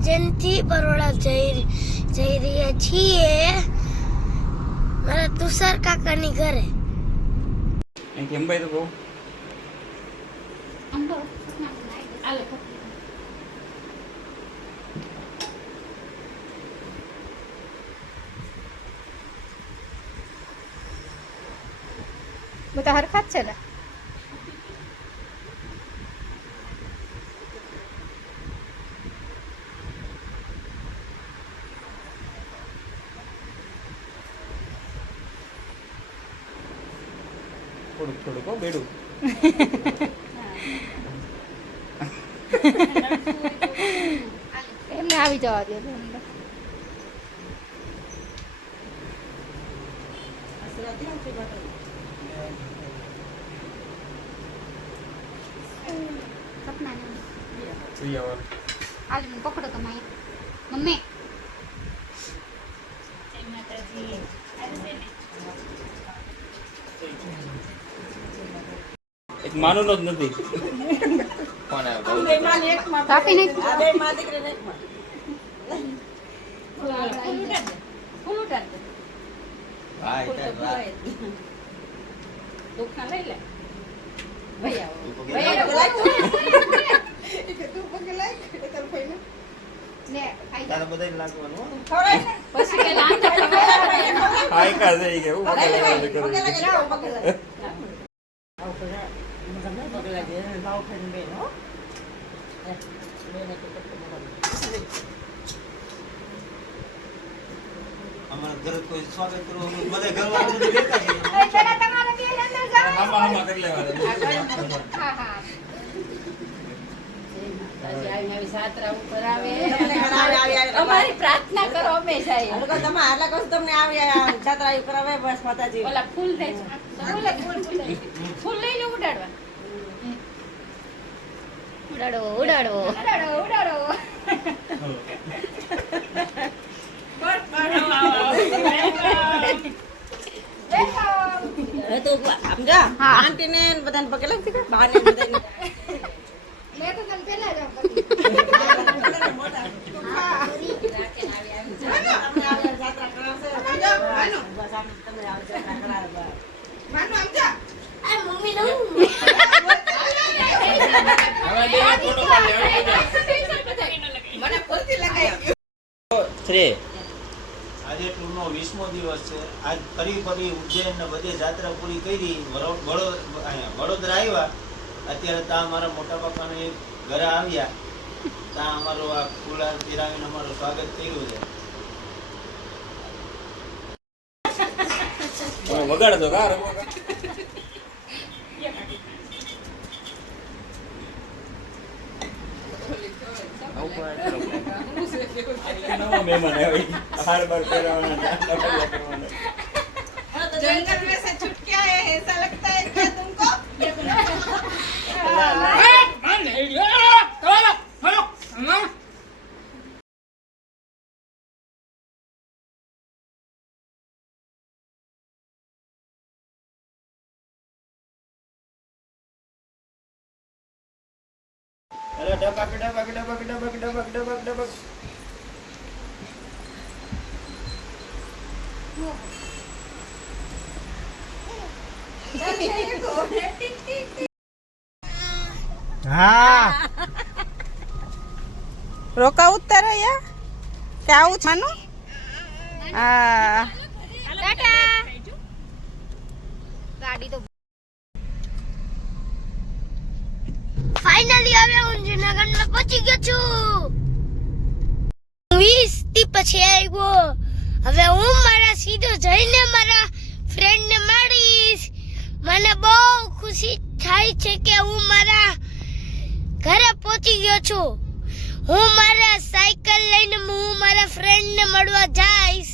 ઉજ્જૈનથી બરોડા જઈ રહ્યા છીએ મારા તુષાર કાકાની ઘરે. કેમ ભાઈ તો બહુ બધા હરખા જ છે ને. થોડુંક થોડુંક હો બેડું. એમને આવી જવા દે અંદર. आज मैं पकड़ो तो मैं मम्मी એક માનવનો જ નથી. કોણ આવે બે માં એક માં કાપી નહીં આ બે માં દીકરી ને એક માં ફૂલ ઉડાડ દે ભાઈ દુખા લઈ લે ભઈ આવો તું પગે લાગ તાર ભાઈને ને ખાઈ તારે બધાય લાગવાનું ખવડાય ને પછી કે લાંદા હાય કા જઈ કે હું પગે પગે લાગે લાગે પગે લાગે કરું. જાઓ પગે લાગે આવ પગે મને પગે લાગે ભાવ ફેન બે હો બેને તો અમારા ઘરે કોઈ સ્વાગત કરવું બધા ઘરવાળા બધું લેતા છે. પેલા તમારે બે અંદર જાવ. આમાં કરી લેવાનું. હા હા અમારી પ્રાર્થના કરો હંમેશા તમે આટલા કહો તમને આવી જાત્રા કરાવે બસ માતાજી ઓલા ફૂલ દે ફૂલ લઈ લે ઉડાડવા ઉડાડો ઉડાડો ઉડાડો ઉડાડો તો સમજા હા. આંટી ને બધાને પગે લાગતી કે બહાર ને બધાને મેં તો તને પેલા જ જાત્રા કરાવશે સમજો માનો બસ આમ તમને જાત્રા કરાવે માનો સમજા આ મમ્મી નું મને ફરતી લગાઈ શ્રી આજે ટૂરનો 20મો દિવસ છે. આજ ફરી ઉજ્જૈન ને બધે જાત્રા પૂરી કરી વડોદરા આવ્યા. અત્યારે ત્યાં અમારા મોટા બાપાને ઘરે આવ્યા. ત્યાં અમારો આ ફૂલાર ફેરાવીને અમારું સ્વાગત કર્યું છે. વગાડતો કાર નવો મહેમાન આવ્યો. હાર બાર પહેરવાના जंगल में से छुट के आए हैं ऐसा लगता है क्या तुमको અરે ડબક ડબક ડબક ડબક ડબક ડબક ડબક. હા रोका उतर या क्या आવું માનો આ ટાટા ગાડી તો ફાઇનલી હવે હું જૂનાગઢમાં પહોંચી ગયો છું. 20 થી પછી આવ્યો. હવે હું મારા સીધો જઈને મારા ફ્રેન્ડ ને મળીશ. મને બહુ ખુશી થાય છે કે હું મારા ઘરે પહોંચી ગયો છું. હું મારા સાયકલ લઈને હું મારા ફ્રેન્ડ ને મળવા જઈશ.